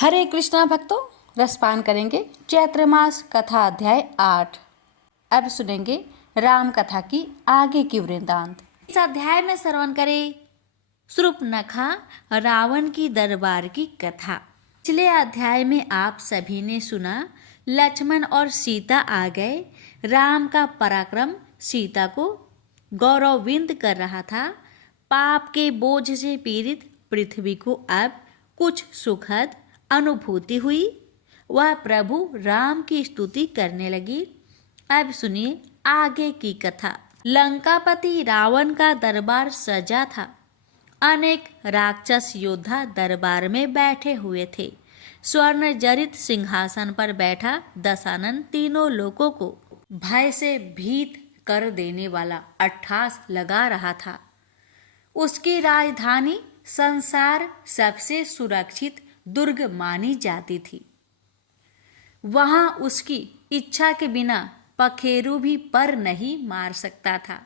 हरे कृष्णा भक्तों, रसपान करेंगे चैत्र मास कथा अध्याय 8। अब सुनेंगे राम कथा की आगे की वृंतांत। इस अध्याय में श्रवण करें शूर्पणखा रावण की दरबार की कथा। पिछले अध्याय में आप सभी ने सुना लक्ष्मण और सीता आ गए। राम का पराक्रम सीता को गौरवान्वित कर रहा था। पाप के बोझ से पीड़ित पृथ्वी को अब कुछ सुखद अनुभूति हुई। वह प्रभु राम की स्तुति करने लगी। अब सुनिए आगे की कथा। लंकापति रावण का दरबार सजा था। अनेक राक्षस योद्धा दरबार में बैठे हुए थे। स्वर्ण जड़ित सिंहासन पर बैठा दशानन तीनों लोगों को भय से भीत कर देने वाला अट्ठास लगा रहा था। उसकी राजधानी संसार सबसे सुरक्षित दुर्ग मानी जाती थी। वहां उसकी इच्छा के बिना पखेरु भी पर नहीं मार सकता था।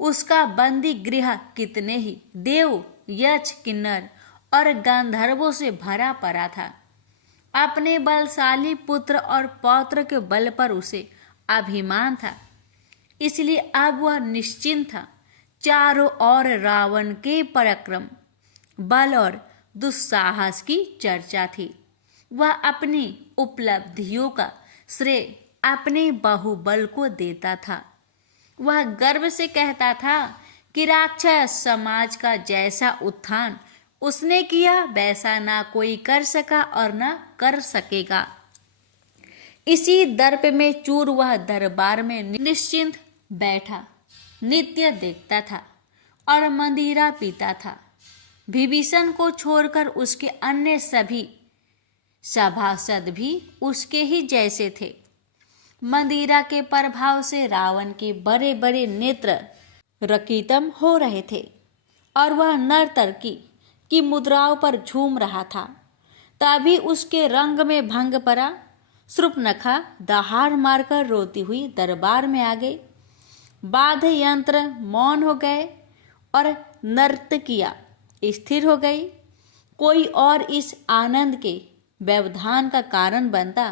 उसका बंदी गृह कितने ही देव, यक्ष, किन्नर और गंधर्वों से भरा पड़ा था। अपने बलशाली पुत्र और पौत्र के बल पर उसे अभिमान था, इसलिए अब वह निश्चिंत था। चारों ओर रावण के पराक्रम, बल और दुस्साहस की चर्चा थी। वह अपनी उपलब्धियों का श्रेय अपने बाहुबल को देता था। वह गर्व से कहता था कि राक्षस समाज का जैसा उत्थान उसने किया वैसा ना कोई कर सका और ना कर सकेगा। इसी दर्प में चूर वह दरबार में निश्चिंत बैठा नित्य देखता था और मदिरा पीता था। विभीषण को छोड़कर उसके अन्य सभी सभासद भी उसके ही जैसे थे। मदिरा के प्रभाव से रावण के बड़े बड़े नेत्र रकीतम हो रहे थे और वह नर्तकी की मुद्राओं पर झूम रहा था। तभी उसके रंग में भंग पड़ा। शूर्पणखा दहाड़ मारकर रोती हुई दरबार में आ गई। वाद्य यंत्र मौन हो गए और नर्तकियां स्थिर हो गई। कोई और इस आनंद के व्यवधान का कारण बनता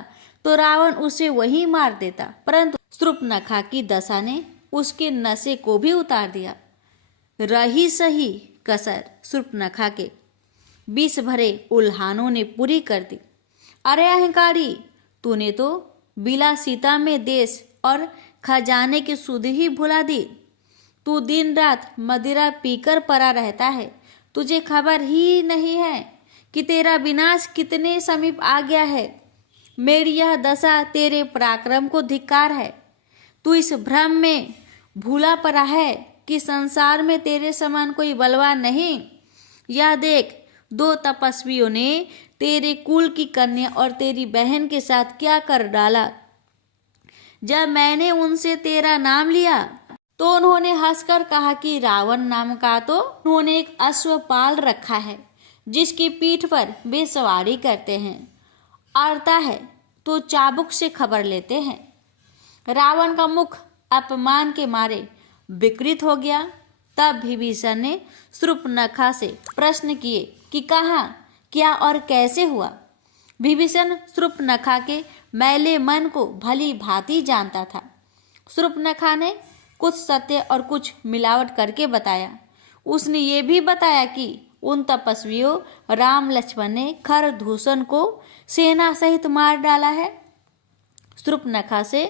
तो रावण उसे वहीं मार देता, परंतु शूर्पणखा की दशा ने उसके नशे को भी उतार दिया। रही सही कसर शूर्पणखा के विष भरे उल्हानों ने पूरी कर दी। अरे अहंकारी, तूने तो विलासिता में देश और खजाने की सुध ही भुला दी। तू दिन रात मदिरा पीकर पड़ा रहता है। तुझे खबर ही नहीं है कि तेरा विनाश कितने समीप आ गया है। मेरी यह दशा तेरे पराक्रम को धिक्कार है। तू इस भ्रम में भूला पड़ा है कि संसार में तेरे समान कोई बलवान नहीं। यह देख, दो तपस्वियों ने तेरे कुल की कन्या और तेरी बहन के साथ क्या कर डाला। जब मैंने उनसे तेरा नाम लिया तो उन्होंने हंसकर कहा कि रावण नाम का तो उन्होंने एक अश्व पाल रखा है जिसकी पीठ पर वे सवारी करते हैं। आता है तो चाबुक से खबर लेते हैं। रावण का मुख अपमान के मारे विकृत हो गया। तब विभीषण ने शूर्पणखा से प्रश्न किए कि कहाँ, क्या और कैसे हुआ। विभीषण शूर्पणखा के मैले मन को भली भांति जानता था। शूर्पणखा ने कुछ सत्य और कुछ मिलावट करके बताया। उसने ये भी बताया कि उन तपस्वियों राम लक्ष्मण ने खरदूषण को सेना सहित मार डाला है। शूर्पणखा से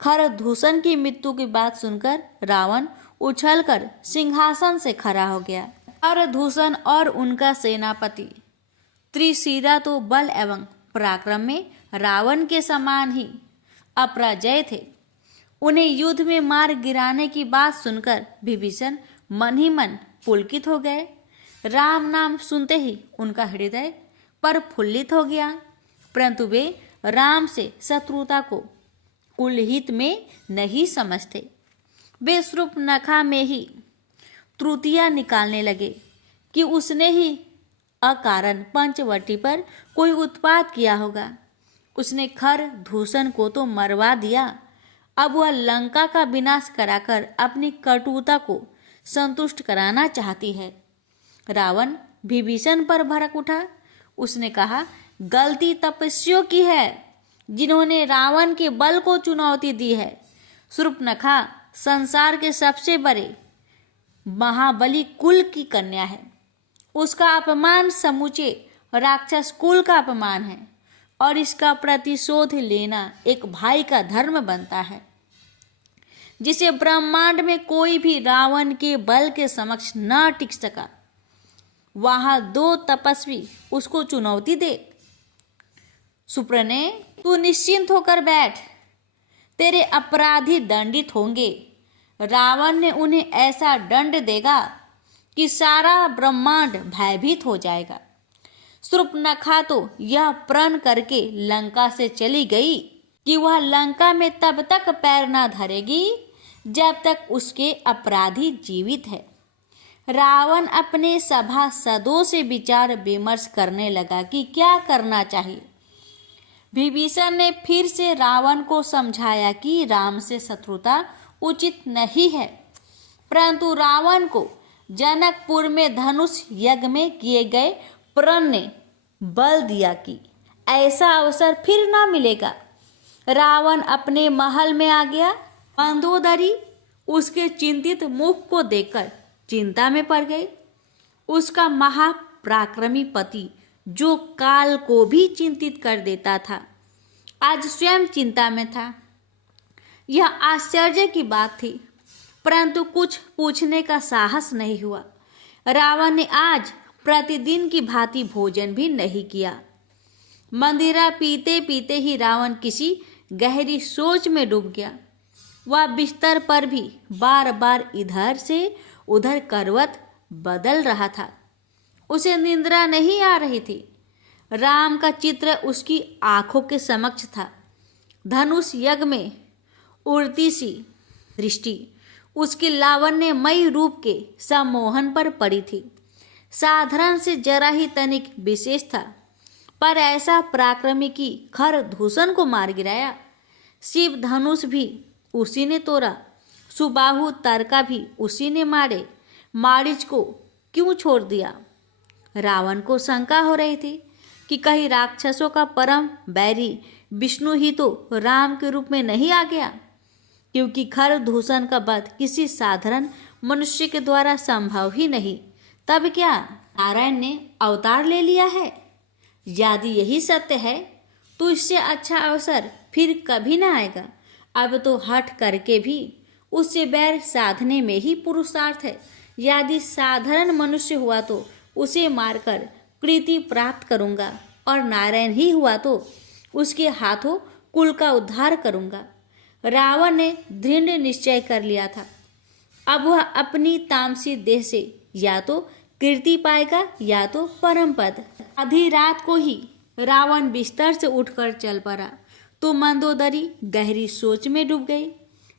खरदूषण की मृत्यु की बात सुनकर रावण उछलकर सिंहासन से खड़ा हो गया। खरदूषण और उनका सेनापति त्रिशिरा तो बल एवं पराक्रम में रावण के समान ही अपराजय थे। उन्हें युद्ध में मार गिराने की बात सुनकर विभीषण मन ही मन पुलकित हो गए। राम नाम सुनते ही उनका हृदय प्रफुल्लित हो गया, परंतु वे राम से शत्रुता को कुलहित में नहीं समझते। वे शूर्पणखा में ही त्रुटियां निकालने लगे कि उसने ही अकारण पंचवटी पर कोई उत्पात किया होगा। उसने खरदूषण को तो मरवा दिया, अब वह लंका का विनाश कराकर अपनी कटुता को संतुष्ट कराना चाहती है। रावण विभीषण पर भड़क उठा। उसने कहा गलती तपस्वियों की है जिन्होंने रावण के बल को चुनौती दी है। शूर्पणखा संसार के सबसे बड़े महाबली कुल की कन्या है। उसका अपमान समूचे राक्षस कुल का अपमान है और इसका प्रतिशोध लेना एक भाई का धर्म बनता है। जिसे ब्रह्मांड में कोई भी रावण के बल के समक्ष न टिक सका, वहां दो तपस्वी उसको चुनौती दे। सुप्रने, तू निश्चिंत होकर बैठ, तेरे अपराधी दंडित होंगे। रावण ने उन्हें ऐसा दंड देगा कि सारा ब्रह्मांड भयभीत हो जाएगा। शूर्पणखा तो यह प्रण करके लंका से चली गई कि वह लंका में तब तक पैर न धरेगी जब तक उसके अपराधी जीवित है। रावण अपने सभासदों से विचार विमर्श करने लगा कि क्या करना चाहिए। विभीषण ने फिर से रावण को समझाया कि राम से शत्रुता उचित नहीं है, परंतु रावण को जनकपुर में धनुष यज्ञ में किए गए प्रण ने बल दिया कि ऐसा अवसर फिर ना मिलेगा। रावण अपने महल में आ गया। मंदोदरी उसके चिंतित मुख को देखकर चिंता में पड़ गई। उसका महापराक्रमी पति, जो काल को भी चिंतित कर देता था, आज स्वयं चिंता में था। यह आश्चर्य की बात थी, परंतु कुछ पूछने का साहस नहीं हुआ। रावण ने आज प्रतिदिन की भांति भोजन भी नहीं किया। मंदिरा पीते पीते ही रावण किसी गहरी सोच में डूब गया। वह बिस्तर पर भी बार बार इधर से उधर करवट बदल रहा था। उसे निंद्रा नहीं आ रही थी। राम का चित्र उसकी आंखों के समक्ष था। धनुष यज्ञ में उड़ती सी दृष्टि उसके लावण्यमयी रूप के सम्मोहन पर पड़ी थी। साधारण से जरा ही तनिक विशेष था, पर ऐसा पराक्रमी कि खरदूषण को मार गिराया। शिव धनुष भी उसी ने तोड़ा, सुबाहु तारका भी उसी ने मारे। मारीच को क्यों छोड़ दिया? रावण को शंका हो रही थी कि कहीं राक्षसों का परम बैरी विष्णु ही तो राम के रूप में नहीं आ गया, क्योंकि खरदूषण का वध किसी साधारण मनुष्य के द्वारा संभव ही नहीं। तब क्या नारायण ने अवतार ले लिया है? यदि यही सत्य है तो इससे अच्छा अवसर फिर कभी न आएगा। अब तो हठ करके भी उससे बैर साधने में ही पुरुषार्थ है। यदि साधारण मनुष्य हुआ तो उसे मारकर प्रीति प्राप्त करूंगा, और नारायण ही हुआ तो उसके हाथों कुल का उद्धार करूंगा। रावण ने दृढ़ निश्चय कर लिया था। अब वह अपनी तामसी देह से या तो कीर्ति पाएगा या तो परम पद। आधी रात को ही रावण बिस्तर से उठकर चल पड़ा तो मंदोदरी गहरी सोच में डूब गई।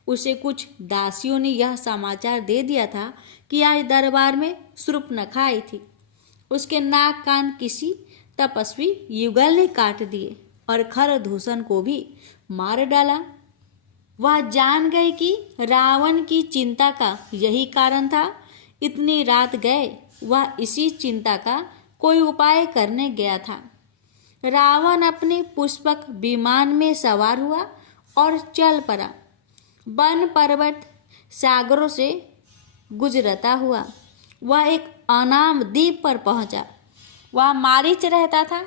उसे कुछ दासियों ने यह समाचार दे दिया था कि आज दरबार में शूर्पणखा आई थी। उसके नाक कान किसी तपस्वी युगल ने काट दिए और खरदूषण को भी मार डाला। वह जान गए कि रावण की चिंता का यही कारण था। इतनी रात गए वह इसी चिंता का कोई उपाय करने गया था। रावण अपने पुष्पक विमान में सवार हुआ और चल पड़ा। वन पर्वत सागरों से गुजरता हुआ वह एक अनाम द्वीप पर पहुंचा। वह मारीच रहता था।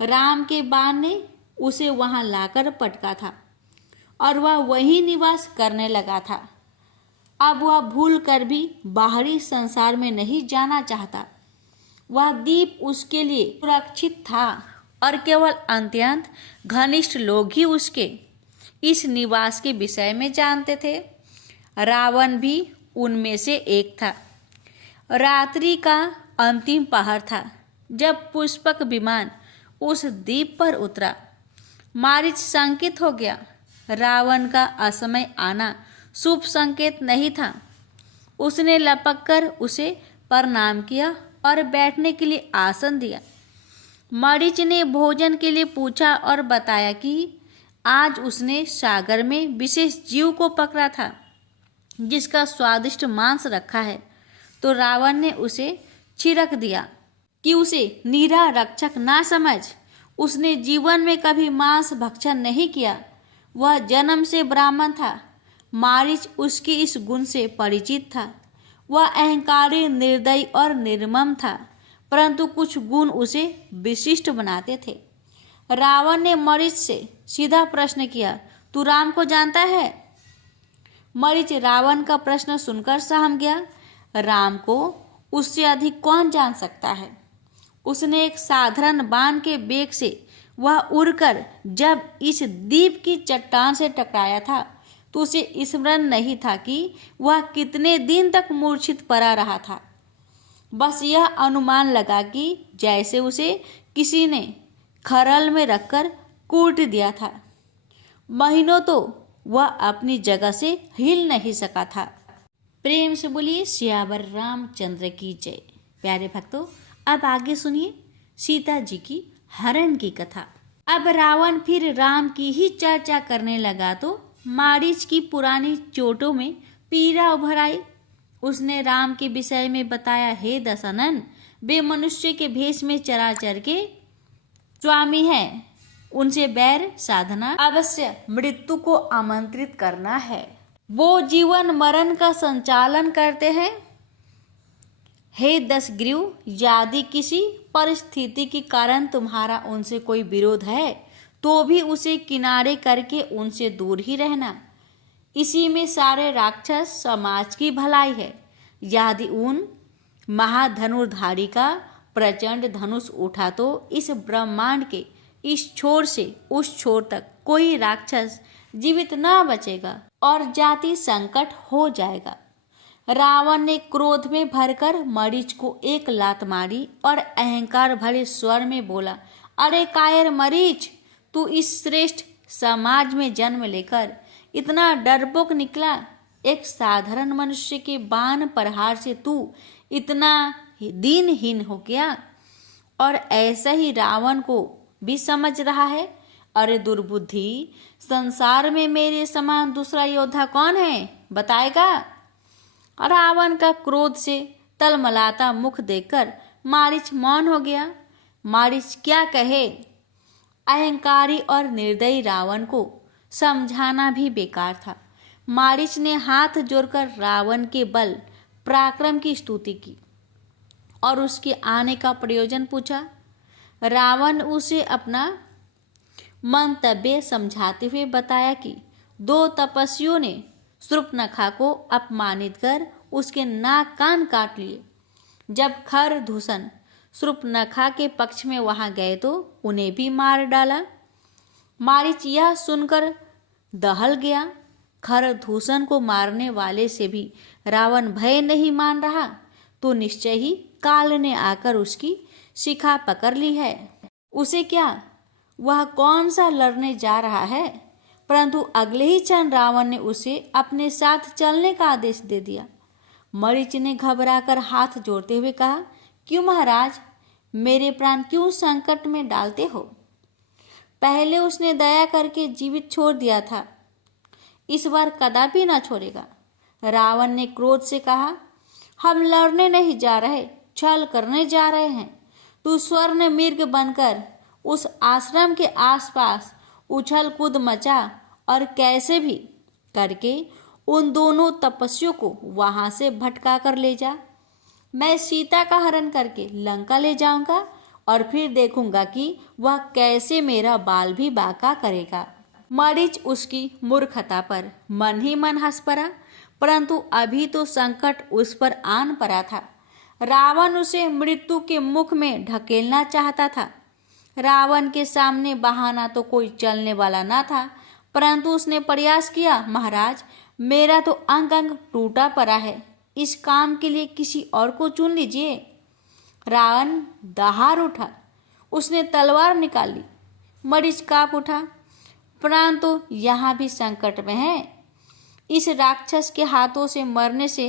राम के बाण ने उसे वहां लाकर पटका था और वह वहीं निवास करने लगा था। अब वह भूल कर भी बाहरी संसार में नहीं जाना चाहता। वह द्वीप उसके लिए सुरक्षित था और केवल अत्यंत घनिष्ठ लोग ही उसके इस निवास के विषय में जानते थे। रावण भी उनमें से एक था। रात्रि का अंतिम पहर था जब पुष्पक विमान उस द्वीप पर उतरा। मारीच शंकित हो गया। रावण का असमय आना शुभ संकेत नहीं था। उसने लपककर उसे प्रणाम किया और बैठने के लिए आसन दिया। मारीच ने भोजन के लिए पूछा और बताया कि आज उसने सागर में विशेष जीव को पकड़ा था जिसका स्वादिष्ट मांस रखा है। तो रावण ने उसे छिड़क दिया कि उसे नीरा रक्षक ना समझ, उसने जीवन में कभी मांस भक्षण नहीं किया। वह जन्म से ब्राह्मण था। मारीच उसके इस गुण से परिचित था। वह अहंकारी, निर्दयी और निर्मम था, परंतु कुछ गुण उसे विशिष्ट बनाते थे। रावण ने मरीच से सीधा प्रश्न किया, तू राम को जानता है? मरीच रावण का प्रश्न सुनकर सहम गया। राम को उससे अधिक कौन जान सकता है? उसने एक साधारण बाण के बेग से वह उड़कर जब इस द्वीप की चट्टान से टकराया था तो उसे स्मरण नहीं था कि वह कितने दिन तक मूर्छित पड़ा रहा था। बस यह अनुमान लगा कि जैसे उसे किसी ने खरल में रखकर कूट दिया था। महीनों तो वह अपनी जगह से हिल नहीं सका था। प्रेम से बोलिए सियावर रामचंद्र की जय। प्यारे भक्तों, अब आगे सुनिए सीता जी की हरण की कथा। अब रावण फिर राम की ही चर्चा करने लगा तो मारीच की पुरानी चोटों में पीड़ा उभर आई। उसने राम के विषय में बताया, हे दशनन, वे मनुष्य के भेष में चराचर के स्वामी हैं। उनसे बैर साधना, अवश्य मृत्यु को आमंत्रित करना है। वो जीवन मरण का संचालन करते हैं। हे दशग्रीव, यदि किसी परिस्थिति के कारण तुम्हारा उनसे कोई विरोध है तो भी उसे किनारे करके उनसे दूर ही रहना। इसी में सारे राक्षस समाज की भलाई है। यदि उन महाधनुर्धारी का प्रचंड धनुष उठा तो इस ब्रह्मांड के इस छोर से उस छोर तक कोई राक्षस जीवित न बचेगा और जाति संकट हो जाएगा। रावण ने क्रोध में भरकर मरीच को एक लात मारी और अहंकार भरे स्वर में बोला, अरे कायर मरीच, तू इस श्रेष्ठ समाज में जन्म लेकर इतना डरपोक निकला। एक साधारण मनुष्य के बाण प्रहार से तू इतना दीनहीन हो गया और ऐसा ही रावण को भी समझ रहा है। अरे दुर्बुद्धि, संसार में मेरे समान दूसरा योद्धा कौन है, बताएगा? रावण का क्रोध से तलमलाता मुख देखकर मारीच मौन हो गया। मारीच क्या कहे? अहंकारी और निर्दयी रावण को समझाना भी बेकार था। मारीच ने हाथ जोड़कर रावण के बल पराक्रम की स्तुति की और उसके आने का प्रयोजन पूछा। रावण उसे अपना मंतव्य समझाते हुए बताया कि दो तपस्वियों ने शूर्पणखा को अपमानित कर उसके नाक कान काट लिए। जब खरदूषण शूर्पणखा के पक्ष में वहां गए तो उन्हें भी मार डाला। मारीच यह सुनकर दहल गया। खरदूषण को मारने वाले से भी रावण भय नहीं मान रहा तो निश्चय ही काल ने आकर उसकी शिखा पकड़ ली है। उसे क्या, वह कौन सा लड़ने जा रहा है? परंतु अगले ही क्षण रावण ने उसे अपने साथ चलने का आदेश दे दिया। मरीच ने घबराकर हाथ जोड़ते हुए कहा, क्यों महाराज, मेरे प्राण क्यों संकट में डालते हो? पहले उसने दया करके जीवित छोड़ दिया था, इस बार कदापि न छोड़ेगा। रावण ने क्रोध से कहा, हम लड़ने नहीं जा रहे, छल करने जा रहे हैं। तू स्वर्ण मृग बनकर उस आश्रम के आसपास उछल कूद मचा और कैसे भी करके उन दोनों तपस्वियों को वहां से भटका कर ले जा। मैं सीता का हरण करके लंका ले जाऊंगा और फिर देखूंगा कि वह कैसे मेरा बाल भी बांका करेगा। मरीच उसकी मूर्खता पर मन ही मन हंस पड़ा, परंतु अभी तो संकट उस पर आन पड़ा था। रावण उसे मृत्यु के मुख में ढकेलना चाहता था। रावण के सामने बहाना तो कोई चलने वाला न था, परंतु उसने प्रयास किया, महाराज, मेरा तो अंग अंग टूटा पड़ा है, इस काम के लिए किसी और को चुन लीजिए। रावण दहाड़ उठा, उसने तलवार निकाली। मरीच कांप उठा, परंतु यहाँ भी संकट में है। इस राक्षस के हाथों से मरने से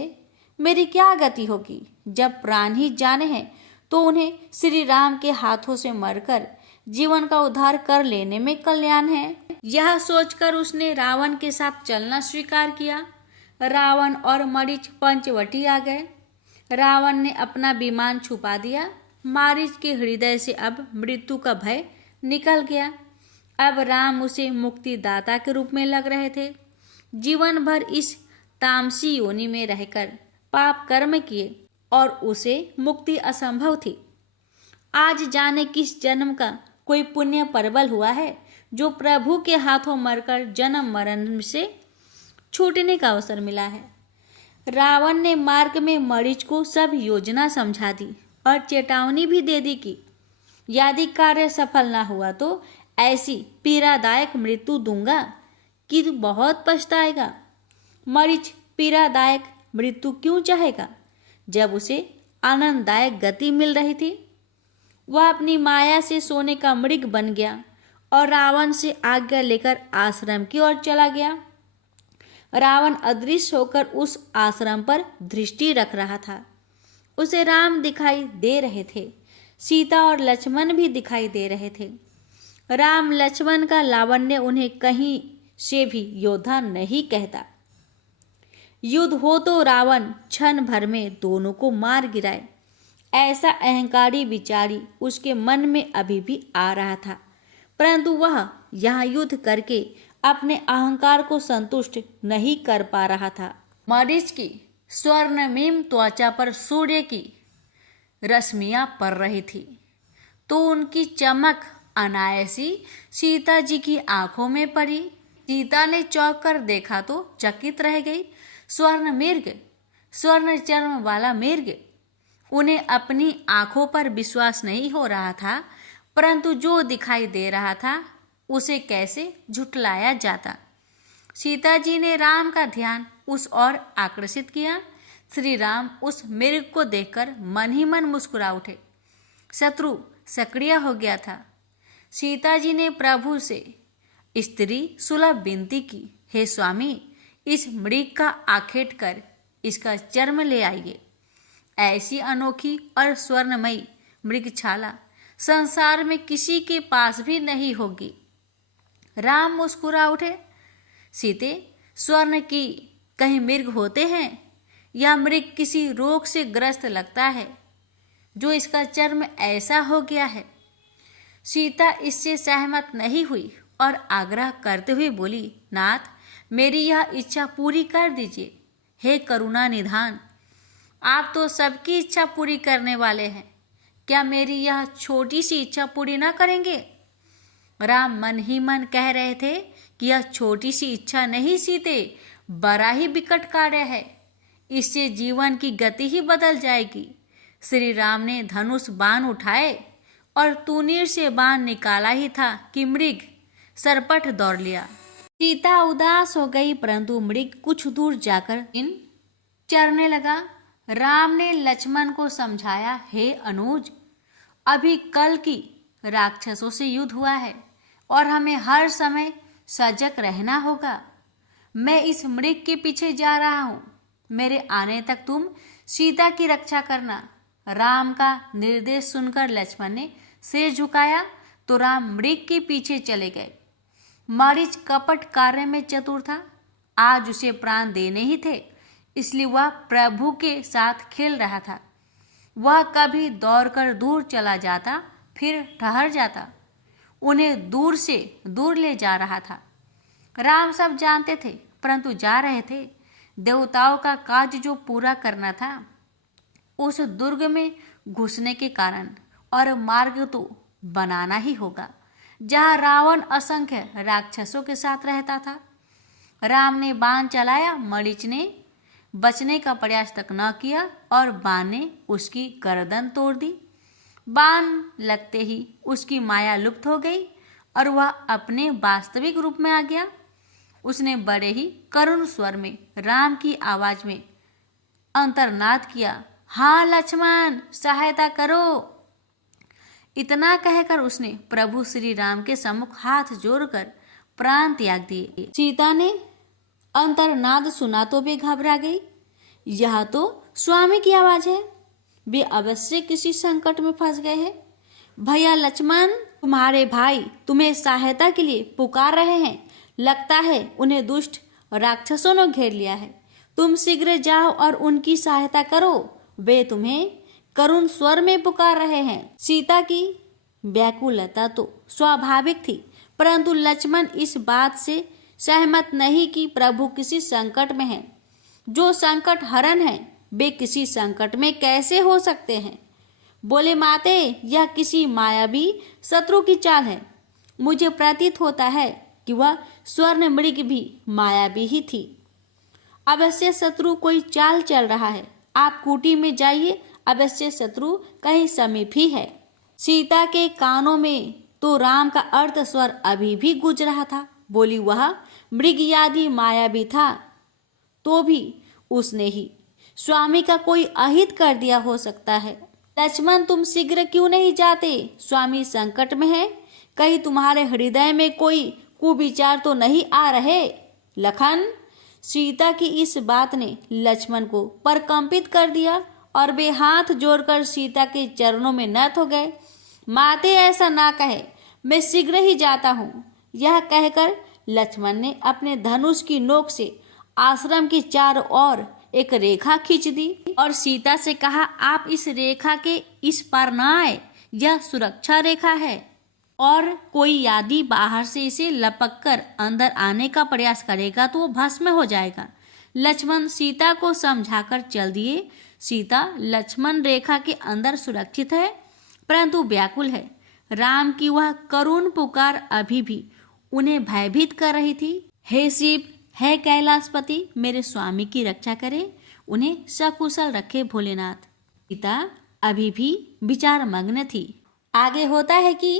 मेरी क्या गति होगी? जब प्राण ही जाने हैं तो उन्हें श्री राम के हाथों से मरकर जीवन का उद्धार कर लेने में कल्याण है। यह सोचकर उसने रावण के साथ चलना स्वीकार किया। रावण और मरीच पंचवटी आ गए। रावण ने अपना विमान छुपा दिया। मारीच के हृदय से अब मृत्यु का भय निकल गया। अब राम उसे मुक्तिदाता के रूप में लग रहे थे। जीवन भर इस तामसी योनि में रहकर पाप कर्म किए और उसे मुक्ति असंभव थी। आज जाने किस जन्म का कोई पुण्य परबल हुआ है जो प्रभु के हाथों मरकर जन्म मरण से छूटने का अवसर मिला है। रावण ने मार्ग में मरीच को सब योजना समझा दी और चेतावनी भी दे दी कि यदि कार्य सफल ना हुआ तो ऐसी पीड़ादायक मृत्यु दूंगा कि तू बहुत पछताएगा। मरीच पीड़ादायक मृत्यु क्यों चाहेगा जब उसे आनंददायक गति मिल रही थी। वह अपनी माया से सोने का मृग बन गया और रावण से आज्ञा लेकर आश्रम की ओर चला गया। रावण अदृश्य होकर उस आश्रम पर दृष्टि रख रहा था। उसे राम दिखाई दे रहे थे, सीता और लक्ष्मण भी दिखाई दे रहे थे। राम लक्ष्मण का लावण्य उन्हें कहीं से भी योद्धा नहीं कहता। युद्ध हो तो रावण क्षण भर में दोनों को मार गिराए, ऐसा अहंकारी विचारी उसके मन में अभी भी आ रहा था। परंतु वह यहाँ युद्ध करके अपने अहंकार को संतुष्ट नहीं कर पा रहा था। मरीच की स्वर्णमयी त्वचा पर सूर्य की रश्मियां पड़ रही थी तो उनकी चमक अनायासी सीता जी की आंखों में पड़ी। सीता ने चौंक कर देखा तो चकित रह गई। स्वर्ण मृग, स्वर्ण चर्म वाला मृग। उन्हें अपनी आंखों पर विश्वास नहीं हो रहा था, परंतु जो दिखाई दे रहा था उसे कैसे झुटलाया जाता। सीता जी ने राम का ध्यान उस ओर आकर्षित किया। श्री राम उस मृग को देखकर मन ही मन मुस्कुरा उठे। शत्रु सक्रिय हो गया था। सीता जी ने प्रभु से स्त्री सुलभ विनती की, हे स्वामी, इस मृग का आखेट कर इसका चर्म ले आइए। ऐसी अनोखी और स्वर्णमयी मृगछाला संसार में किसी के पास भी नहीं होगी। राम मुस्कुरा उठे। सीते, स्वर्ण की कहीं मृग होते हैं या मृग किसी रोग से ग्रस्त लगता है जो इसका चर्म ऐसा हो गया है। सीता इससे सहमत नहीं हुई और आग्रह करते हुए बोली, नाथ, मेरी यह इच्छा पूरी कर दीजिए। हे करुणा निधान, आप तो सबकी इच्छा पूरी करने वाले हैं, क्या मेरी यह छोटी सी इच्छा पूरी ना करेंगे? राम मन ही मन कह रहे थे कि यह छोटी सी इच्छा नहीं सीते, बड़ा ही विकट कार्य है, इससे जीवन की गति ही बदल जाएगी। श्री राम ने धनुष बाण उठाए और तूनीर से बाण निकाला ही था कि मृग सरपट दौड़ लिया। सीता उदास हो गई, परंतु मृग कुछ दूर जाकर चरने लगा। राम ने लक्ष्मण को समझाया, हे अनुज, अभी कल की राक्षसों से युद्ध हुआ है और हमें हर समय सजग रहना होगा। मैं इस मृग के पीछे जा रहा हूँ, मेरे आने तक तुम सीता की रक्षा करना। राम का निर्देश सुनकर लक्ष्मण ने सिर झुकाया तो राम मृग के पीछे चले गए। मरीच कपट कार्य में चतुर था। आज उसे प्राण देने ही थे, इसलिए वह प्रभु के साथ खेल रहा था। वह कभी दौड़कर दूर चला जाता, फिर ठहर जाता, उन्हें दूर से दूर ले जा रहा था। राम सब जानते थे, परंतु जा रहे थे। देवताओं का काज जो पूरा करना था, उस दुर्ग में घुसने के कारण, और मार्ग तो बनाना ही होगा जहाँ रावण असंख्य राक्षसों के साथ रहता था। राम ने बाण चलाया, मरीच ने बचने का प्रयास तक न किया और बाण ने उसकी गर्दन तोड़ दी। बाण लगते ही उसकी माया लुप्त हो गई और वह अपने वास्तविक रूप में आ गया। उसने बड़े ही करुण स्वर में राम की आवाज में अंतर्नाद किया, हाँ लक्ष्मण, सहायता करो। इतना कहकर उसने प्रभु श्री राम के सम्मुख हाथ जोड़कर प्राण त्याग दिए। सीता ने अंतर्नाद सुना तो भी घबरा गई। यह तो स्वामी की आवाज है, वे अवश्य किसी संकट में फंस गए हैं। भैया लक्ष्मण, तुम्हारे भाई तुम्हें सहायता के लिए पुकार रहे हैं। लगता है उन्हें दुष्ट राक्षसों ने घेर लिया है। तुम शीघ्र जाओ और उनकी सहायता करो, वे तुम्हें करुण स्वर में पुकार रहे हैं। सीता की व्याकुलता तो स्वाभाविक थी, परंतु लक्ष्मण इस बात से सहमत नहीं कि प्रभु किसी संकट में है। जो संकट हरण है वे किसी संकट में कैसे हो सकते हैं। बोले, माते, यह किसी मायावी शत्रु की चाल है। मुझे प्रतीत होता है कि वह स्वर्ण मृग भी मायावी ही थी। अवश्य शत्रु कोई चाल चल रहा है। आप कुटी में जाइए, अवश्य शत्रु कहीं समीप ही है। सीता के कानों में तो राम का अर्थ स्वर अभी भी गूंज रहा था। बोली, वह मृग यादि मायावी था तो भी उसने ही स्वामी का कोई अहित कर दिया हो सकता है। लक्ष्मण, तुम शीघ्र क्यों नहीं जाते? स्वामी संकट में है। कहीं तुम्हारे हृदय में कोई कुविचार तो नहीं आ रहे? लखन, सीता की इस बात ने लक्ष्मण को प्रकंपित कर दिया और वे हाथ जोड़कर सीता के चरणों में नत हो गए। माते, ऐसा ना कहे, मैं शीघ्र ही जाता हूँ। यह कहकर लक्ष्मण ने अपने धनुष की नोक से आश्रम की चारों ओर एक रेखा खींच दी और सीता से कहा, आप इस रेखा के इस पार न आए, यह सुरक्षा रेखा है और कोई यदि बाहर से इसे लपक कर अंदर आने का प्रयास करेगा तो वो भस्म हो जाएगा। लक्ष्मण सीता को समझाकर चल दिए। सीता लक्ष्मण रेखा के अंदर सुरक्षित है, परंतु व्याकुल है। राम की वह करुण पुकार अभी भी उन्हें भयभीत कर रही थी। हे शिव, है कैलाशपति, मेरे स्वामी की रक्षा करे, उन्हें सकुशल रखे भोलेनाथ। सीता अभी भी विचार मग्न थी। आगे होता है कि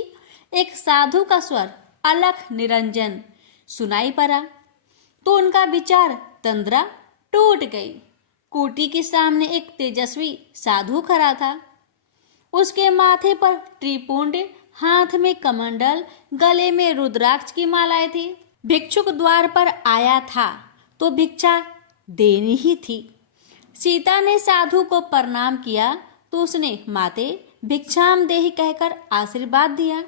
एक साधु का स्वर अलख निरंजन सुनाई पड़ा तो उनका विचार तंद्रा टूट गई। कुटी के सामने एक तेजस्वी साधु खड़ा था। उसके माथे पर त्रिपुंड, हाथ में कमंडल, गले में रुद्राक्ष की मालाएं थी। भिक्षुक द्वार पर आया था तो भिक्षा देनी ही थी। सीता ने साधु को प्रणाम किया तो उसने माते भिक्षाम देहि कहकर आशीर्वाद दिया।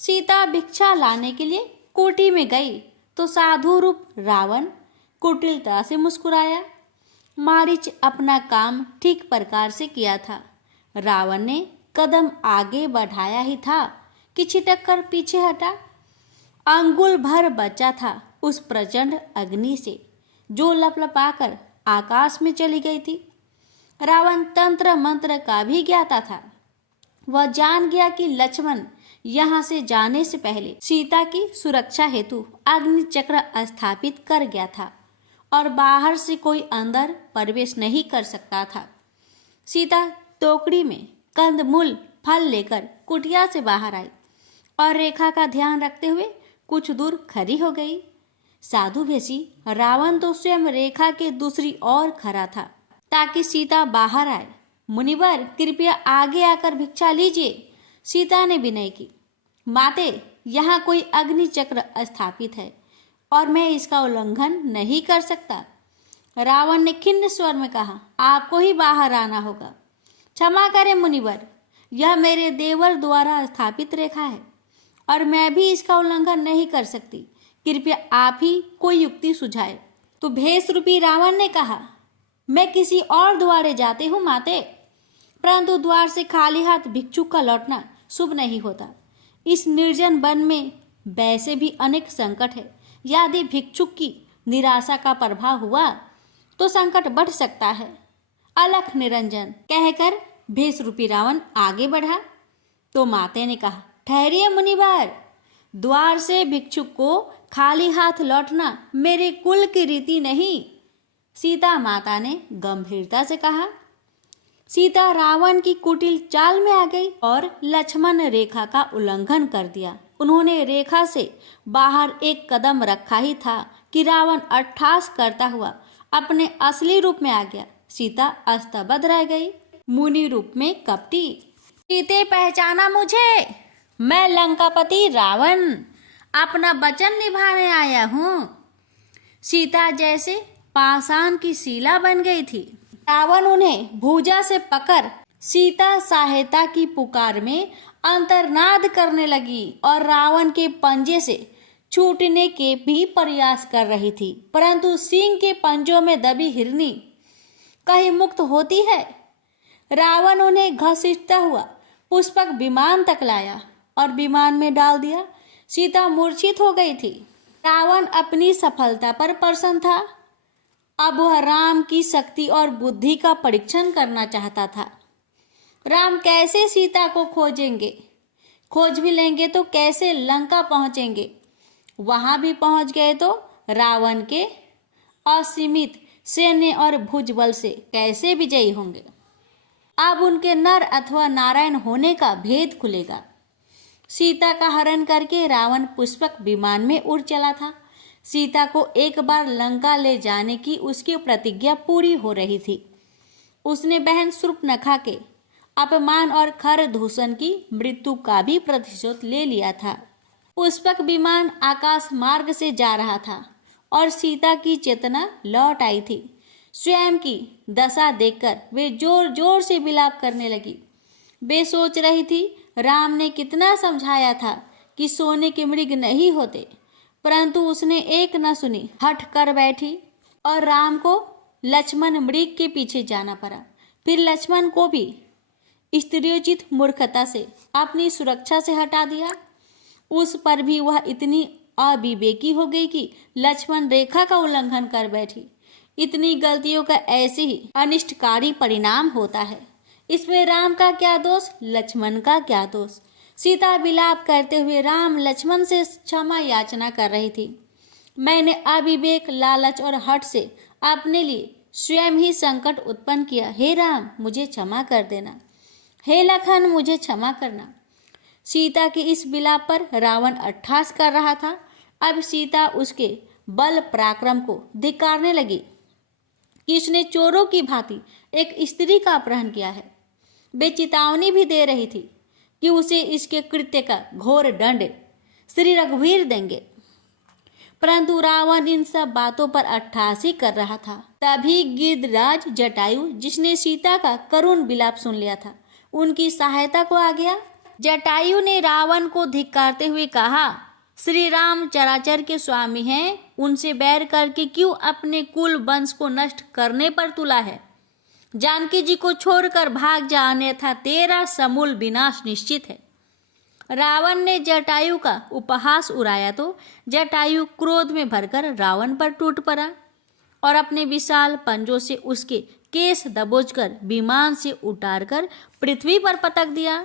सीता भिक्षा लाने के लिए कुटी में गई तो साधु रूप रावण कुटिलता से मुस्कुराया। मारीच अपना काम ठीक प्रकार से किया था। रावण ने कदम आगे बढ़ाया ही था कि छिटक कर पीछे हटा। अंगुल भर बचा था उस प्रचंड अग्नि से जो लपलपाकर आकाश में चली गई थी। रावण तंत्र मंत्र का भी ज्ञाता था। वह जान गया कि लक्ष्मण यहाँ से जाने से पहले सीता की सुरक्षा हेतु अग्नि चक्र स्थापित कर गया था और बाहर से कोई अंदर प्रवेश नहीं कर सकता था। सीता टोकरी में कंदमूल फल लेकर कुटिया से बाहर आई और रेखा का ध्यान रखते हुए कुछ दूर खड़ी हो गई। साधु भेषी रावण तो स्वयं रेखा के दूसरी ओर खड़ा था ताकि सीता बाहर आए। मुनिवर, कृपया आगे आकर भिक्षा लीजिए, सीता ने विनय की। माते, यहाँ कोई अग्नि चक्र स्थापित है और मैं इसका उल्लंघन नहीं कर सकता। रावण ने खिन्न स्वर में कहा, आपको ही बाहर आना होगा। क्षमा करें मुनिवर, यह मेरे देवर द्वारा स्थापित रेखा है और मैं भी इसका उल्लंघन नहीं कर सकती। कृपया आप ही कोई युक्ति सुझाए। तो भेष रूपी रावण ने कहा, मैं किसी और द्वारे जाते हूँ माते, परंतु द्वार से खाली हाथ भिक्षुक का लौटना शुभ नहीं होता। इस निर्जन वन में वैसे भी अनेक संकट है। यदि भिक्षुक की निराशा का प्रभाव हुआ तो संकट बढ़ सकता है। अलख निरंजन कहकर भेष रूपी रावण आगे बढ़ा तो माते ने कहा, ठहरिए मुनिवर, द्वार से भिक्षुक को खाली हाथ लौटना मेरे कुल की रीति नहीं। सीता माता ने गंभीरता से कहा। सीता रावण की कुटिल चाल में आ गई और लक्ष्मण रेखा का उल्लंघन कर दिया। उन्होंने रेखा से बाहर एक कदम रखा ही था कि रावण अट्ठास करता हुआ अपने असली रूप में आ गया। सीता अस्तबद्ध रह गई। मुनि रूप में कपटी। सीते, पहचाना मुझे? मैं लंकापति रावण अपना वचन निभाने आया हूँ। सीता जैसे पाषाण की शिला बन गई थी। रावण उन्हें भुजा से पकड़ सीता सहायता की पुकार में अंतर्नाद करने लगी और रावण के पंजे से छूटने के भी प्रयास कर रही थी, परंतु सिंह के पंजों में दबी हिरनी कहीं मुक्त होती है। रावण उन्हें घसीटता हुआ पुष्पक विमान तक लाया और विमान में डाल दिया। सीता मूर्छित हो गई थी। रावण अपनी सफलता पर प्रसन्न था। अब वह राम की शक्ति और बुद्धि का परीक्षण करना चाहता था। राम कैसे सीता को खोजेंगे? खोज भी लेंगे तो कैसे लंका पहुंचेंगे? वहां भी पहुंच गए तो रावण के असीमित सैन्य और भुजबल से कैसे विजयी होंगे? अब उनके नर अथवा नारायण होने का भेद खुलेगा। सीता का हरण करके रावण पुष्पक विमान में उड़ चला था। सीता को एक बार लंका ले जाने की उसकी प्रतिज्ञा पूरी हो रही थी। उसने बहन शूर्पणखा के अपमान और खरदूषण की मृत्यु का भी प्रतिशोध ले लिया था। पुष्पक विमान आकाश मार्ग से जा रहा था और सीता की चेतना लौट आई थी। स्वयं की दशा देखकर वे जोर जोर से विलाप करने लगी। वे सोच रही थी, राम ने कितना समझाया था कि सोने के मृग नहीं होते, परंतु उसने एक न सुनी, हठ कर बैठी और राम को लक्ष्मण मृग के पीछे जाना पड़ा। फिर लक्ष्मण को भी स्त्रीयोचित मूर्खता से अपनी सुरक्षा से हटा दिया। उस पर भी वह इतनी अविवेकी हो गई कि लक्ष्मण रेखा का उल्लंघन कर बैठी। इतनी गलतियों का ऐसे ही अनिष्टकारी परिणाम होता है। इसमें राम का क्या दोष, लक्ष्मण का क्या दोष? सीता विलाप करते हुए राम लक्ष्मण से क्षमा याचना कर रही थी। मैंने अविवेक, लालच और हठ से अपने लिए स्वयं ही संकट उत्पन्न किया। हे राम, मुझे क्षमा कर देना। हे लखन, मुझे क्षमा करना। सीता के इस विलाप पर रावण अट्टहास कर रहा था। अब सीता उसके बल पराक्रम को धिक्कारने लगी कि उसने चोरों की भांति एक स्त्री का अपहरण किया है। वे चेतावनी भी दे रही थी कि उसे इसके कृत्य का घोर दंड श्री रघुवीर देंगे, परंतु रावण इन सब बातों पर अट्टहास ही कर रहा था। तभी गिद्धराज जटायु, जिसने सीता का करुण विलाप सुन लिया था, उनकी सहायता को आ गया। जटायु ने रावण को धिक्कारते हुए कहा, श्री राम चराचर के स्वामी हैं, उनसे बैर करके क्यों अपने कुल वंश को नष्ट करने पर तुला है? जानकी जी को छोड़कर भाग जा, अन्यथा तेरा समूल विनाश निश्चित है। रावण ने जटायु का उपहास उड़ाया तो जटायु क्रोध में भरकर रावण पर टूट पड़ा और अपने विशाल पंजों से उसके केस दबोचकर विमान से उतारकर पृथ्वी पर पटक दिया।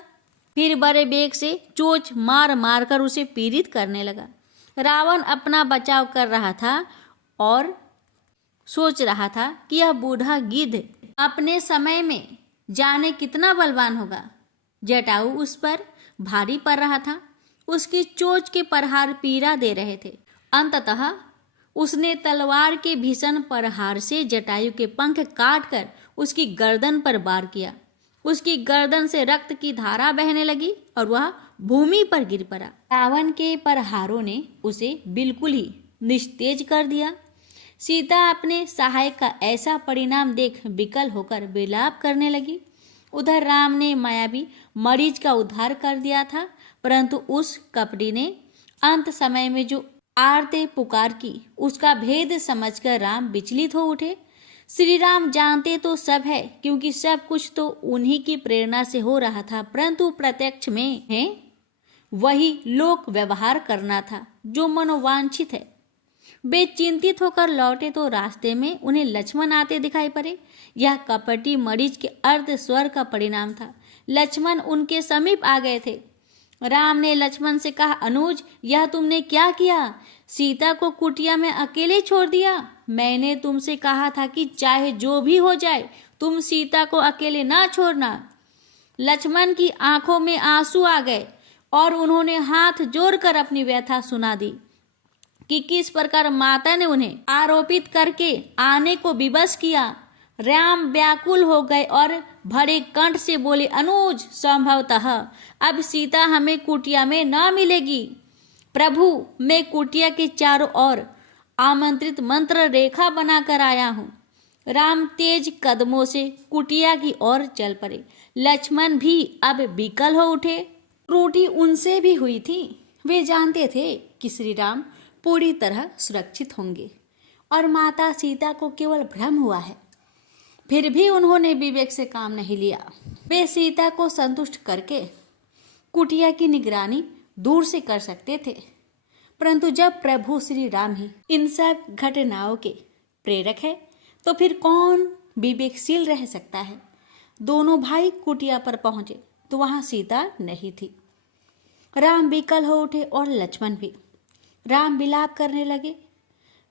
फिर बड़े बेग से चोंच मार मार कर उसे पीड़ित करने लगा। रावण अपना बचाव कर रहा था और सोच रहा था कि यह बूढ़ा गिद्ध अपने समय में जाने कितना बलवान होगा। जटायु उस पर भारी पड़ रहा था। उसकी चोंच के प्रहार पीड़ा दे रहे थे। अंततः उसने तलवार के भीषण प्रहार से जटायु के पंख काटकर उसकी गर्दन पर वार किया। उसकी गर्दन से रक्त की धारा बहने लगी और वह भूमि पर गिर पड़ा। रावण के प्रहारों ने उसे बिल्कुल ही निस्तेज कर दिया। सीता अपने सहायक का ऐसा परिणाम देख विकल होकर विलाप करने लगी। उधर राम ने मायावी मरीच का उद्धार कर दिया था, परंतु उस कपटी ने अंत समय में जो आरते पुकार की, उसका भेद समझकर राम विचलित हो उठे। श्री राम जानते तो सब है, क्योंकि सब कुछ तो उन्हीं की प्रेरणा से हो रहा था, परंतु प्रत्यक्ष में है वही लोक व्यवहार करना था जो मनोवांछित है। वे चिंतित होकर लौटे तो रास्ते में उन्हें लक्ष्मण आते दिखाई पड़े। यह कपटी मरीच के अर्ध स्वर का परिणाम था। लक्ष्मण उनके समीप आ गए थे। राम ने लक्ष्मण से कहा, अनुज, यह तुमने क्या किया? सीता को कुटिया में अकेले छोड़ दिया। मैंने तुमसे कहा था कि चाहे जो भी हो जाए तुम सीता को अकेले ना छोड़ना। लक्ष्मण की आंखों में आंसू आ गए और उन्होंने हाथ जोड़कर अपनी व्यथा सुना दी कि किस प्रकार माता ने उन्हें आरोपित करके आने को विवश किया। राम व्याकुल हो गए और भरे कंठ से बोले, अनुज, संभवतः अब सीता हमें कुटिया में न मिलेगी। प्रभु, मैं कुटिया के चारों ओर आमंत्रित मंत्र रेखा बनाकर आया हूँ। राम तेज कदमों से कुटिया की ओर चल पड़े। लक्ष्मण भी अब विकल हो उठे। त्रुटि उनसे भी हुई थी। वे जानते थे कि श्री राम पूरी तरह सुरक्षित होंगे और माता सीता को केवल भ्रम हुआ है। फिर भी उन्होंने विवेक से काम नहीं लिया। वे सीता को संतुष्ट करके कुटिया की निगरानी दूर से कर सकते थे, परंतु जब प्रभु श्री राम ही इन सब घटनाओं के प्रेरक है तो फिर कौन विवेकशील रह सकता है। दोनों भाई कुटिया पर पहुंचे तो वहां सीता नहीं थी। राम विकल हो उठे और लक्ष्मण भी। राम विलाप करने लगे।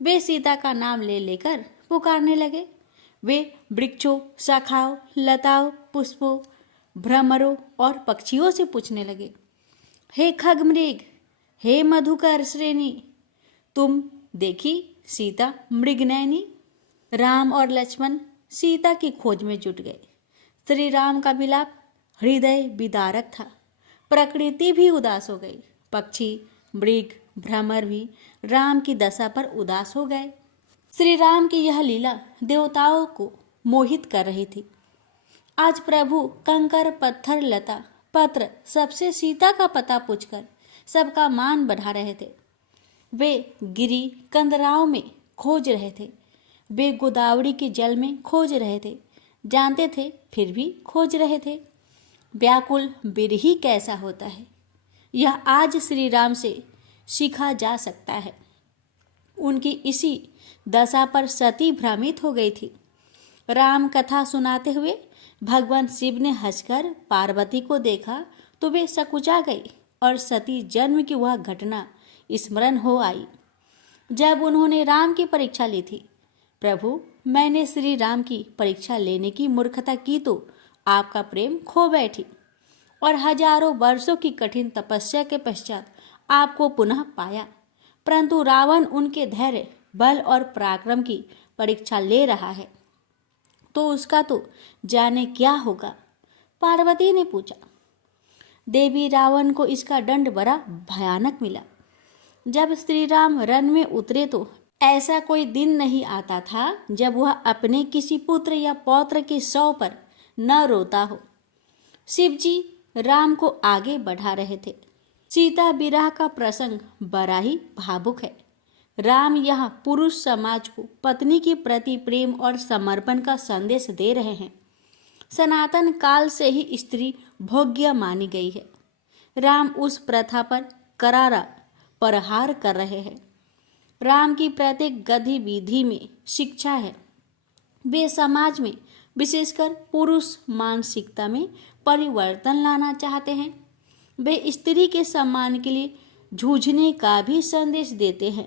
वे सीता का नाम ले लेकर पुकारने लगे। वे वृक्षों, शाखाओं, लताओं, पुष्पों, भ्रमरों और पक्षियों से पूछने लगे, हे खगमृग, हे मधुकर श्रेणी, तुम देखी सीता मृगनयनी। राम और लक्ष्मण सीता की खोज में जुट गए। श्री राम का विलाप हृदय विदारक था। प्रकृति भी उदास हो गई। पक्षी, मृग, भ्रमर भी राम की दशा पर उदास हो गए। श्री राम की यह लीला देवताओं को मोहित कर रही थी। आज प्रभु कंकर, पत्थर, लता, पत्र सबसे सीता का पता पूछकर सबका मान बढ़ा रहे थे। वे गिरी कंदराओं में खोज रहे थे। वे गोदावरी के जल में खोज रहे थे। जानते थे फिर भी खोज रहे थे। व्याकुल बिरही कैसा होता है, यह आज श्री राम से सीखा जा सकता है। उनकी इसी दशा पर सती भ्रमित हो गई थी। राम कथा सुनाते हुए भगवान शिव ने हंसकर पार्वती को देखा तो वे सकुचा गई और सती जन्म की वह घटना स्मरण हो आई जब उन्होंने राम की परीक्षा ली थी। प्रभु, मैंने श्री राम की परीक्षा लेने की मूर्खता की तो आपका प्रेम खो बैठी और हजारों वर्षों की कठिन तपस्या के पश्चात आपको पुनः पाया, परंतु रावण उनके धैर्य, बल और पराक्रम की परीक्षा ले रहा है, तो उसका तो जाने क्या होगा। पार्वती ने पूछा। देवी, रावण को इसका दंड बड़ा भयानक मिला। जब श्री राम रण में उतरे तो ऐसा कोई दिन नहीं आता था जब वह अपने किसी पुत्र या पौत्र के शव पर न रोता हो। शिव जी राम को आगे बढ़ा रहे थे। सीता विरह का प्रसंग बड़ा ही भावुक है। राम यहाँ पुरुष समाज को पत्नी के प्रति प्रेम और समर्पण का संदेश दे रहे हैं। सनातन काल से ही स्त्री भोग्य मानी गई है। राम उस प्रथा पर करारा प्रहार कर रहे हैं। राम की प्रत्येक गतिविधि में शिक्षा है। वे समाज में विशेषकर पुरुष मानसिकता में परिवर्तन लाना चाहते हैं। वे स्त्री के सम्मान के लिए जूझने का भी संदेश देते हैं।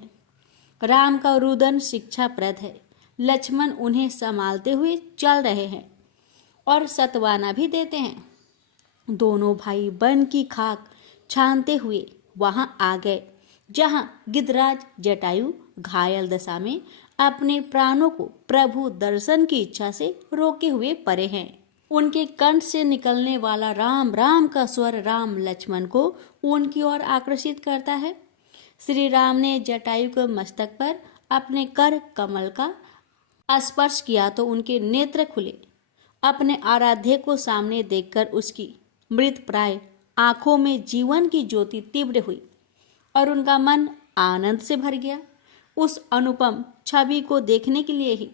राम का रुदन शिक्षाप्रद है। लक्ष्मण उन्हें संभालते हुए चल रहे हैं और सतवाना भी देते हैं। दोनों भाई वन की खाक छानते हुए वहां आ गए जहां गिद्धराज जटायु घायल दशा में अपने प्राणों को प्रभु दर्शन की इच्छा से रोके हुए पड़े हैं। उनके कंठ से निकलने वाला राम राम का स्वर राम लक्ष्मण को उनकी ओर आकर्षित करता है। श्री राम ने जटायु के मस्तक पर अपने कर कमल का स्पर्श किया तो उनके नेत्र खुले। अपने आराध्य को सामने देखकर उसकी मृत प्राय आंखों में जीवन की ज्योति तीव्र हुई और उनका मन आनंद से भर गया। उस अनुपम छवि को देखने के लिए ही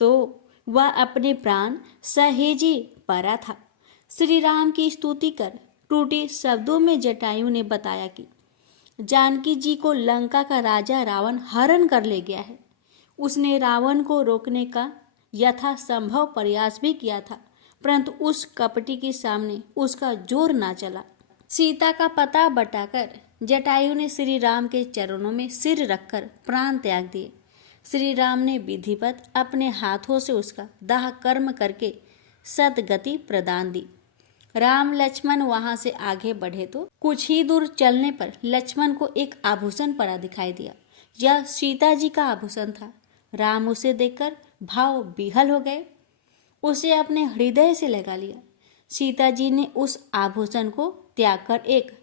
तो वह अपने प्राण सहेजे पड़ा था। श्री राम की स्तुति कर टूटे शब्दों में जटायु ने बताया कि जानकी जी को लंका का राजा रावण हरण कर ले गया है। उसने रावण को रोकने का यथासंभव प्रयास भी किया था, परंतु उस कपटी के सामने उसका जोर ना चला। सीता का पता बटाकर जटायु ने श्री राम के चरणों में सिर रखकर प्राण त्याग दिए। श्री राम ने विधिवत अपने हाथों से उसका दाह कर्म करके सद्गति प्रदान दी। राम लक्ष्मण वहां से आगे बढ़े तो कुछ ही दूर चलने पर लक्ष्मण को एक आभूषण पड़ा दिखाई दिया। यह सीता जी का आभूषण था। राम उसे देखकर भाव विह्वल हो गए, उसे अपने हृदय से लगा लिया। सीता जी ने उस आभूषण को त्याग कर एक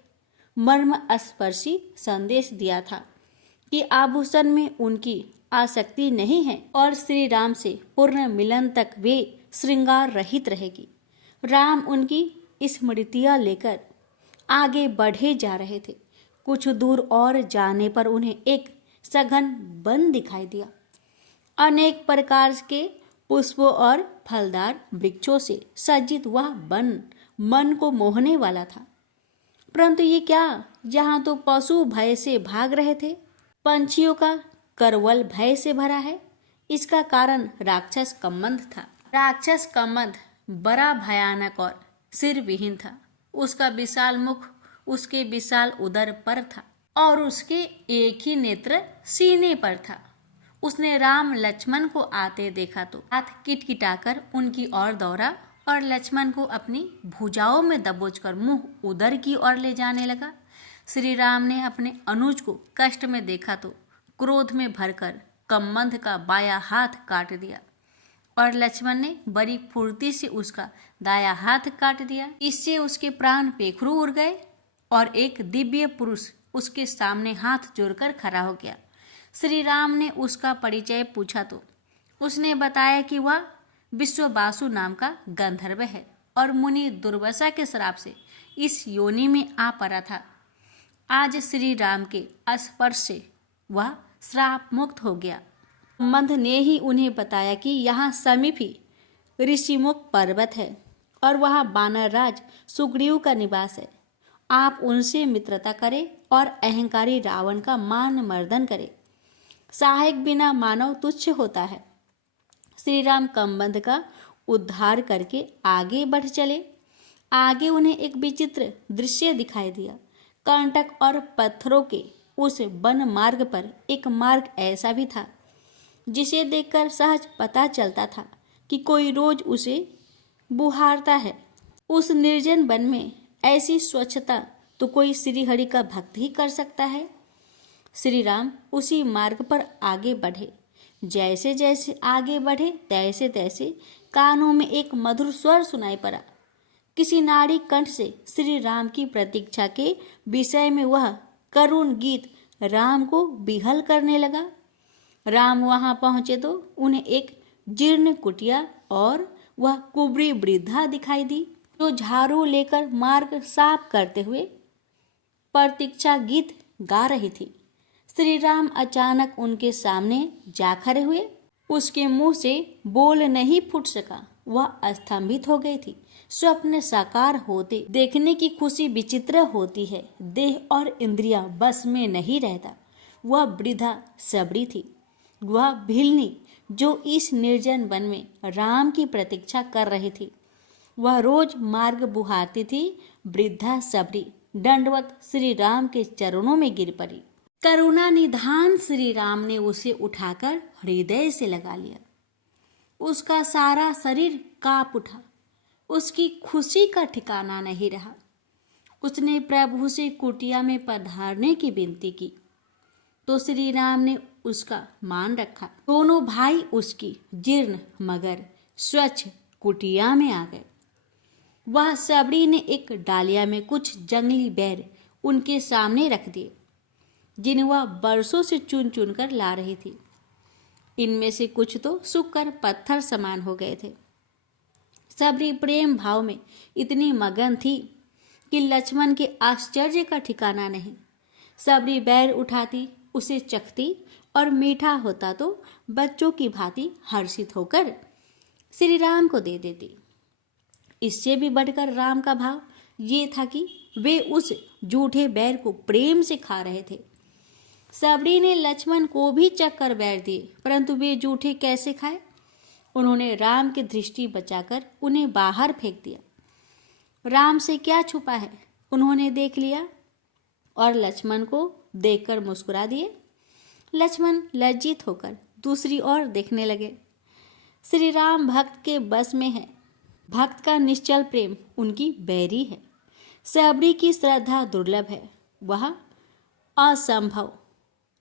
मर्मस्पर्शी संदेश दिया था कि आभूषण में उनकी आसक्ति नहीं है और श्री राम से पूर्ण मिलन तक वे श्रृंगार रहित रहेगी। राम उनकी स्मृतियां लेकर आगे बढ़े जा रहे थे। कुछ दूर और जाने पर उन्हें एक सघन वन दिखाई दिया। अनेक प्रकार के पुष्पों और फलदार वृक्षों से सज्जित वह वन मन को मोहने वाला था। परंतु ये क्या, यहाँ तो पशु भय से भाग रहे थे, पंछियों का करवल भय से भरा है। इसका कारण राक्षस कम्मंद था। राक्षस कम्मंद बड़ा भयानक और सिर विहीन था। उसका विशाल मुख उसके विशाल उदर पर था और उसके एक ही नेत्र सीने पर था। उसने राम लक्ष्मण को आते देखा तो हाथ किटकिटाकर उनकी ओर दौड़ा और लक्ष्मण को अपनी भुजाओं में दबोचकर मुंह उदर की ओर ले जाने लगा। श्री राम ने अपने अनुज को कष्ट में देखा तो क्रोध में भरकर कम्मंद का बाया हाथ काट दिया और लक्ष्मण ने बड़ी फुर्ती से उसका दाया हाथ काट दिया। इससे उसके प्राण पेखरू उड़ गए और एक दिव्य पुरुष उसके सामने हाथ जोड़कर खड़ा हो गया। श्री राम ने उसका परिचय पूछा तो उसने बताया कि वह विश्ववासु नाम का गंधर्व है और मुनि दुर्वासा के श्राप से इस योनि में आ पड़ा था। आज श्री राम के स्पर्श से वह श्राप मुक्त हो गया। कम्मंद ने ही उन्हें बताया कि यहाँ समीप ही ऋषिमुख पर्वत है और वहाँ वानर राज सुग्रीव का निवास है। आप उनसे मित्रता करें और अहंकारी रावण का मान मर्दन करें। सहायक बिना मानव तुच्छ होता है। श्री राम कम्मंद का उद्धार करके आगे बढ़ चले। आगे उन्हें एक विचित्र दृश्य दिखाई दिया। कंटक और पत्थरों के उस वन मार्ग पर एक मार्ग ऐसा भी था जिसे देखकर सहज पता चलता था कि कोई रोज उसे बुहारता है। उस निर्जन वन में ऐसी स्वच्छता तो कोई श्रीहरि का भक्त ही कर सकता है। श्री राम उसी मार्ग पर आगे बढ़े। जैसे जैसे आगे बढ़े तैसे तैसे कानों में एक मधुर स्वर सुनाई पड़ा। किसी नारी कंठ से श्री राम की प्रतीक्षा के विषय में वह करुण गीत राम को विहल करने लगा। राम वहां पहुंचे तो उन्हें एक जीर्ण कुटिया और वह कुबरी वृद्धा दिखाई दी जो झाड़ू लेकर मार्ग साफ करते हुए प्रतीक्षा गीत गा रही थी। श्री राम अचानक उनके सामने जा खड़े हुए। उसके मुंह से बोल नहीं फूट सका। वह स्तंभित हो गई थी। स्वप्न साकार होते देखने की खुशी विचित्र होती है। देह और इंद्रियां बस में नहीं रहता। वह वृद्धा सबरी थी। वह भिलनी जो इस निर्जन वन में राम की प्रतीक्षा कर रही थी। वह रोज मार्ग बुहारती थी। वृद्धा सबरी दंडवत श्री राम के चरणों में गिर पड़ी। करुणा निधान श्री राम ने उसे उठाकर हृदय से लगा लिया। उसका सारा शरीर कांप उठा। उसकी खुशी का ठिकाना नहीं रहा। उसने प्रभु से कुटिया में पधारने की विनती की तो श्री राम ने उसका मान रखा। दोनों भाई उसकी जीर्ण मगर स्वच्छ कुटिया में आ गए। वह सबरी ने एक डालिया में कुछ जंगली बैर उनके सामने रख दिए जिन्हें वह बरसों से चुन चुन कर ला रही थी। इनमें से कुछ तो सूखकर पत्थर समान हो गए थे। सबरी प्रेम भाव में इतनी मगन थी कि लक्ष्मण के आश्चर्य का ठिकाना नहीं। सबरी बैर उठाती, उसे चखती और मीठा होता तो बच्चों की भांति हर्षित होकर श्री राम को दे देती। इससे भी बढ़कर राम का भाव ये था कि वे उस जूठे बैर को प्रेम से खा रहे थे। सबरी ने लक्ष्मण को भी चक्कर बैर दिए, परंतु वे जूठे कैसे खाए। उन्होंने राम की दृष्टि बचाकर उन्हें बाहर फेंक दिया। राम से क्या छुपा है, उन्होंने देख लिया और लक्ष्मण को देखकर मुस्कुरा दिए। लक्ष्मण लज्जित होकर दूसरी ओर देखने लगे। श्री राम भक्त के बस में है। भक्त का निश्चल प्रेम उनकी बैरी है। सबरी की श्रद्धा दुर्लभ है। वह असंभव,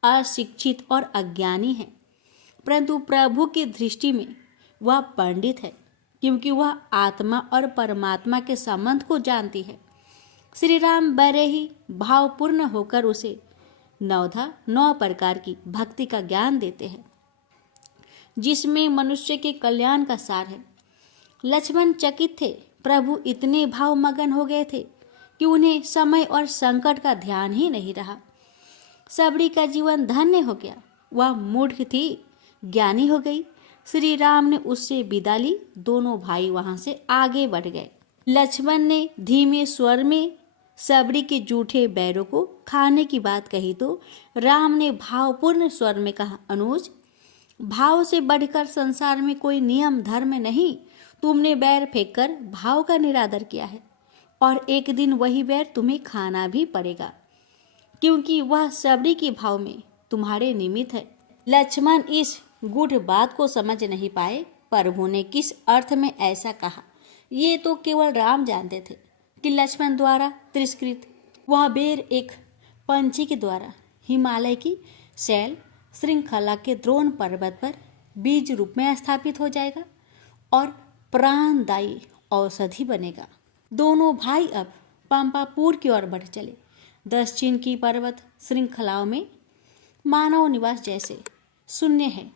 अशिक्षित और अज्ञानी है, परंतु प्रभु की दृष्टि में वह पंडित है, क्योंकि वह आत्मा और परमात्मा के संबंध को जानती है। श्री राम बड़े ही भावपूर्ण होकर उसे 9 प्रकार की भक्ति का ज्ञान देते हैं, जिसमें मनुष्य के कल्याण का सार है। लक्ष्मण चकित थे। प्रभु इतने भाव मगन हो गए थे कि उन्हें समय और संकट का ध्यान ही नहीं रहा। सबरी का जीवन धन्य हो गया। वह मूढ़ थी, ज्ञानी हो गई। श्री राम ने उससे विदा ली। दोनों भाई वहां से आगे बढ़ गए। लक्ष्मण ने धीमे स्वर में सबरी के जूठे बैरों को खाने की बात कही तो राम ने भावपूर्ण स्वर में कहा, अनुज, भाव से बढ़कर संसार में कोई नियम धर्म नहीं। तुमने बैर फेंककर भाव का निरादर किया है और एक दिन वही बैर तुम्हें खाना भी पड़ेगा, क्योंकि वह सबरी के भाव में तुम्हारे निमित्त है। लक्ष्मण इस गूढ़ बात को समझ नहीं पाए। प्रभु ने किस अर्थ में ऐसा कहा ये तो केवल राम जानते थे कि लक्ष्मण द्वारा तिरस्कृत वह बेर एक पंछी के द्वारा हिमालय की शैल श्रृंखला के द्रोण पर्वत पर बीज रूप में स्थापित हो जाएगा और प्राणदायी औषधि बनेगा। दोनों भाई अब पंपापुर की ओर बढ़ चले। दक्षिण की पर्वत श्रृंखलाओं में मानव निवास जैसे शून्य है।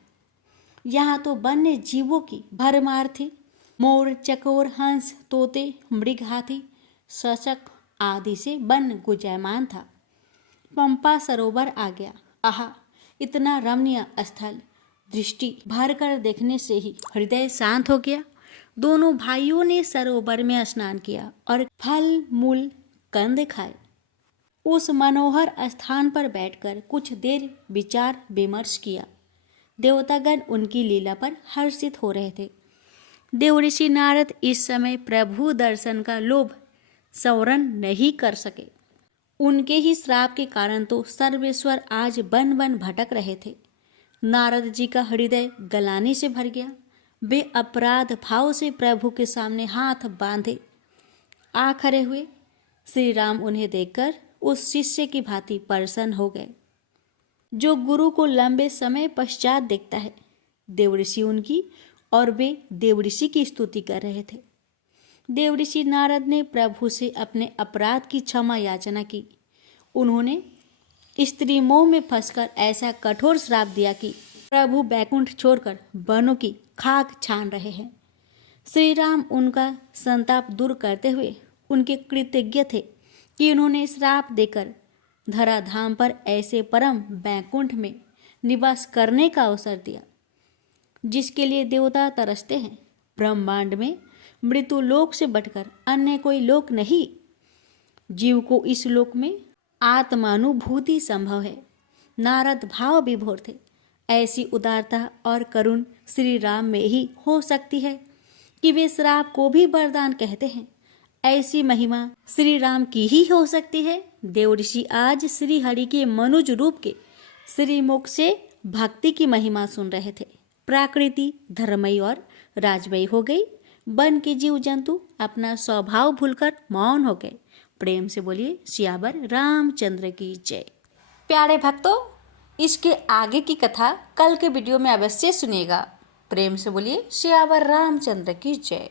यहाँ तो वन्य जीवों की भरमार थी। मोर, चकोर, हंस, तोते, मृग, हाथी, शशक आदि से वन गुंजायमान था। पंपा सरोवर आ गया। आहा, इतना रमणीय स्थल दृष्टि भर कर देखने से ही हृदय शांत हो गया। दोनों भाइयों ने सरोवर में स्नान किया और फल मूल कंद खाए। उस मनोहर स्थान पर बैठकर कुछ देर विचार विमर्श किया। देवतागण उनकी लीला पर हर्षित हो रहे थे। देवऋषि नारद इस समय प्रभु दर्शन का लोभ संवरण नहीं कर सके। उनके ही श्राप के कारण तो सर्वेश्वर आज वन वन भटक रहे थे। नारद जी का हृदय गलानी से भर गया। वे अपराध भाव से प्रभु के सामने हाथ बांधे आ खड़े हुए। श्री राम उन्हें देखकर उस शिष्य की भांति प्रसन्न हो गए जो गुरु को लंबे समय पश्चात देखता है। देवऋषि उनकी और वे देवऋषि की स्तुति कर रहे थे। देवऋषि नारद ने प्रभु से अपने अपराध की क्षमा याचना की। उन्होंने स्त्री मोह में फंसकर ऐसा कठोर श्राप दिया कि प्रभु बैकुंठ छोड़कर वनों की खाक छान रहे हैं। श्री राम उनका संताप दूर करते हुए उनके कृतज्ञ थे कि उन्होंने श्राप देकर धराधाम पर ऐसे परम बैकुंठ में निवास करने का अवसर दिया जिसके लिए देवता तरसते हैं। ब्रह्मांड में मृत्यु लोक से बढ़कर अन्य कोई लोक नहीं। जीव को इस लोक में आत्मानुभूति संभव है। नारद भाव विभोर थे। ऐसी उदारता और करुण श्री राम में ही हो सकती है कि वे श्राप को भी वरदान कहते हैं। ऐसी महिमा श्री राम की ही हो सकती है। देवऋषि आज श्री हरि के मनुज रूप के श्रीमुख से भक्ति की महिमा सुन रहे थे। प्रकृति धर्मयी और राजमयी हो गई। वन के जीव जंतु अपना स्वभाव भूलकर मौन हो गए। प्रेम से बोलिए सियावर रामचंद्र की जय। प्यारे भक्तों, इसके आगे की कथा कल के वीडियो में अवश्य सुनिएगा। प्रेम से बोलिए सियावर रामचंद्र की जय।